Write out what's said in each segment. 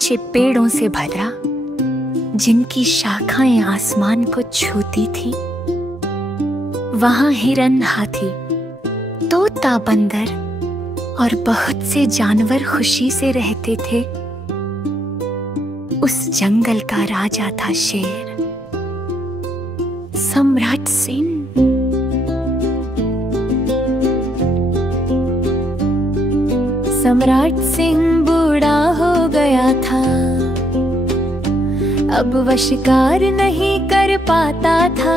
ऊंचे पेड़ों से भरा, जिनकी शाखाएं आसमान को छूती थी। वहां हिरन, हाथी, तोता, बंदर और बहुत से जानवर खुशी से रहते थे। उस जंगल का राजा था शेर, सम्राट सिंह। सम्राट सिंह बूढ़ा हो गया था, अब वह शिकार नहीं कर पाता था,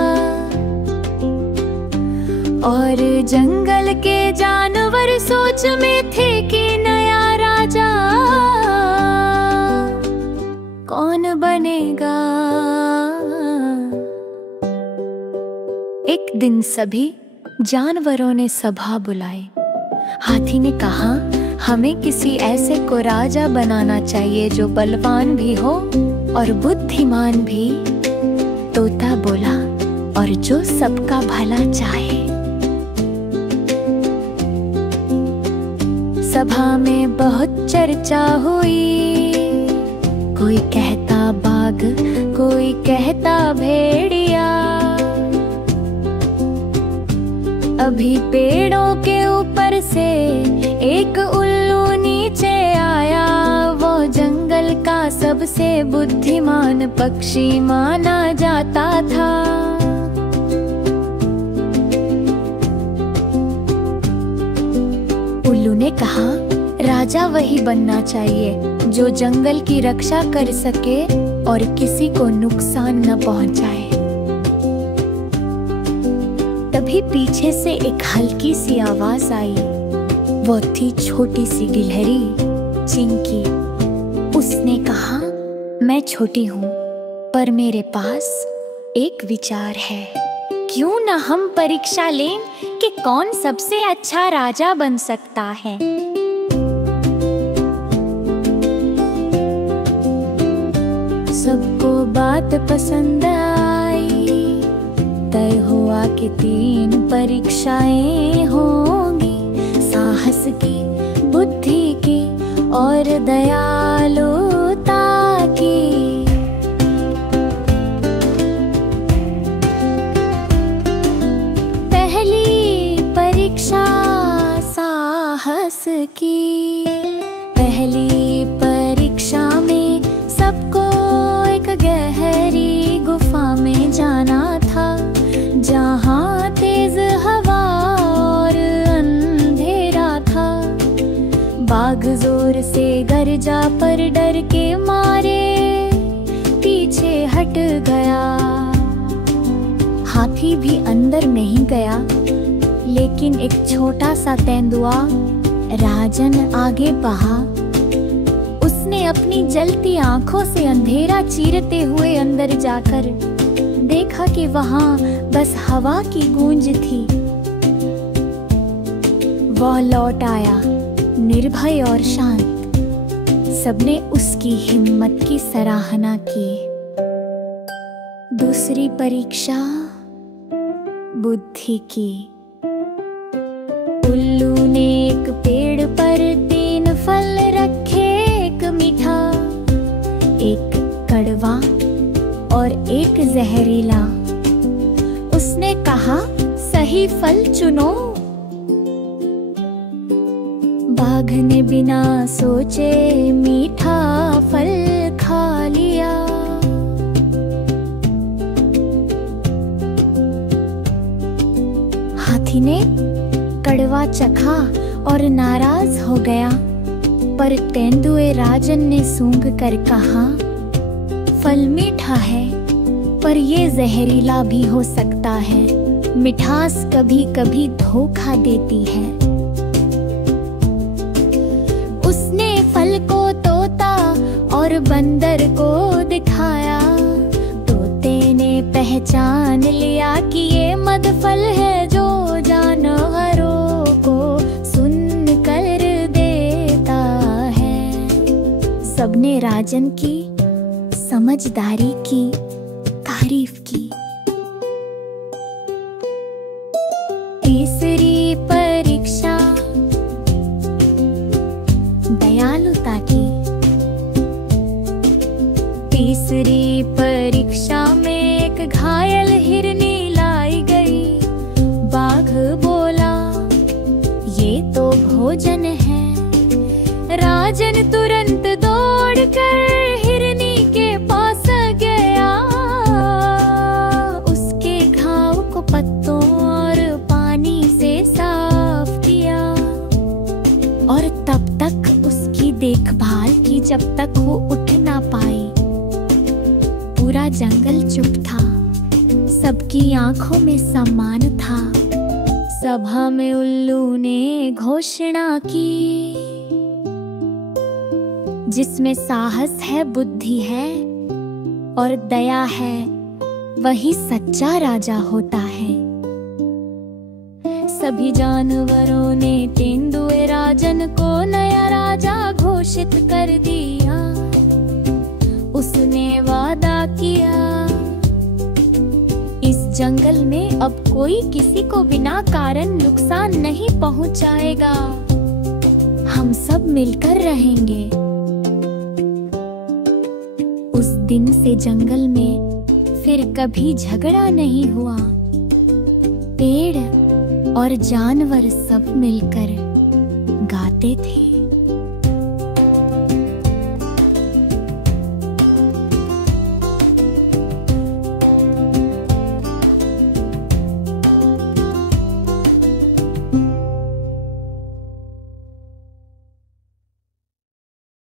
और जंगल के जानवर सोच में थे कि नया राजा कौन बनेगा। एक दिन सभी जानवरों ने सभा बुलाई। हाथी ने कहा, हमें किसी ऐसे को राजा बनाना चाहिए जो बलवान भी हो और बुद्धिमान भी। तोता बोला, और जो सबका भला चाहे। सभा में बहुत चर्चा हुई, कोई कहता बाघ, कोई कहता भेड़िया। अभी पेड़ों के ऊपर से एक उल्लू नीचे आया, वो जंगल का सबसे बुद्धिमान पक्षी माना जाता था। उल्लू ने कहा, राजा वही बनना चाहिए जो जंगल की रक्षा कर सके और किसी को नुकसान न पहुंचाए। तभी पीछे से एक हल्की सी आवाज आई। वो थी छोटी सी गिलहरी, चिंकी। उसने कहा, मैं छोटी हूँ पर मेरे पास एक विचार है। क्यों न हम परीक्षा लें कि कौन सबसे अच्छा राजा बन सकता है। सबको बात पसंद आई। तय हुआ कि 3 परीक्षाएं होंगी, साहस की, बुद्धि की और दयालुता की। परीक्षा साहस की। पहली परीक्षा में सबको एक गहरी गुफा में जाना था, जहाँ तेज हवा और अंधेरा था। बाघ जोर से गरजा पर डर के मारे पीछे हट गया। हाथी भी अंदर नहीं गया, लेकिन एक छोटा सा तेंदुआ राजन आगे बढ़ा। उसने अपनी जलती आंखों से अंधेरा चीरते हुए अंदर जाकर देखा कि वहां बस हवा की गूंज थी। वह लौट आया, निर्भय और शांत। सबने उसकी हिम्मत की सराहना की। दूसरी परीक्षा बुद्धि की। उल्लू ने एक पेड़ पर 3 फल रखे, एक मीठा, एक कड़वा और एक जहरीला। उसने कहा, सही फल चुनो। बाघ ने बिना सोचे मीठा फल खा लिया। हाथी ने कड़वा चखा और नाराज हो गया, पर तेंदुए राजन ने सूंघ कर कहा, फल मीठा है पर ये जहरीला भी हो सकता है। मिठास कभी कभी धोखा देती है। उसने फल को तोता और बंदर को दिखाया। तोते ने पहचान लिया कि ये मद फल है जो जानवरों को सुन कर देता है। सबने राजन की समझदारी की तारीफ की। तीसरी परीक्षा दयालुता की। दूसरी परीक्षा में एक घायल हिरनी लाई गई। बाघ बोला, ये तो भोजन है। राजन तुरंत दौड़कर हिरनी के पास गया। उसके घाव को पत्तों और पानी से साफ किया और तब तक उसकी देखभाल की जब तक वो उठ ना पाई। पूरा जंगल चुप था, सबकी आंखों में सम्मान था। सभा में उल्लू ने घोषणा की, जिसमें साहस है, बुद्धि है और दया है, वही सच्चा राजा होता है। सभी जानवरों ने तेंदुए राजन को नया राजा घोषित कर दिया। उसने वादा किया, इस जंगल में अब कोई किसी को बिना कारण नुकसान नहीं पहुंचाएगा। हम सब मिलकर रहेंगे। उस दिन से जंगल में फिर कभी झगड़ा नहीं हुआ। पेड़ और जानवर सब मिलकर गाते थे।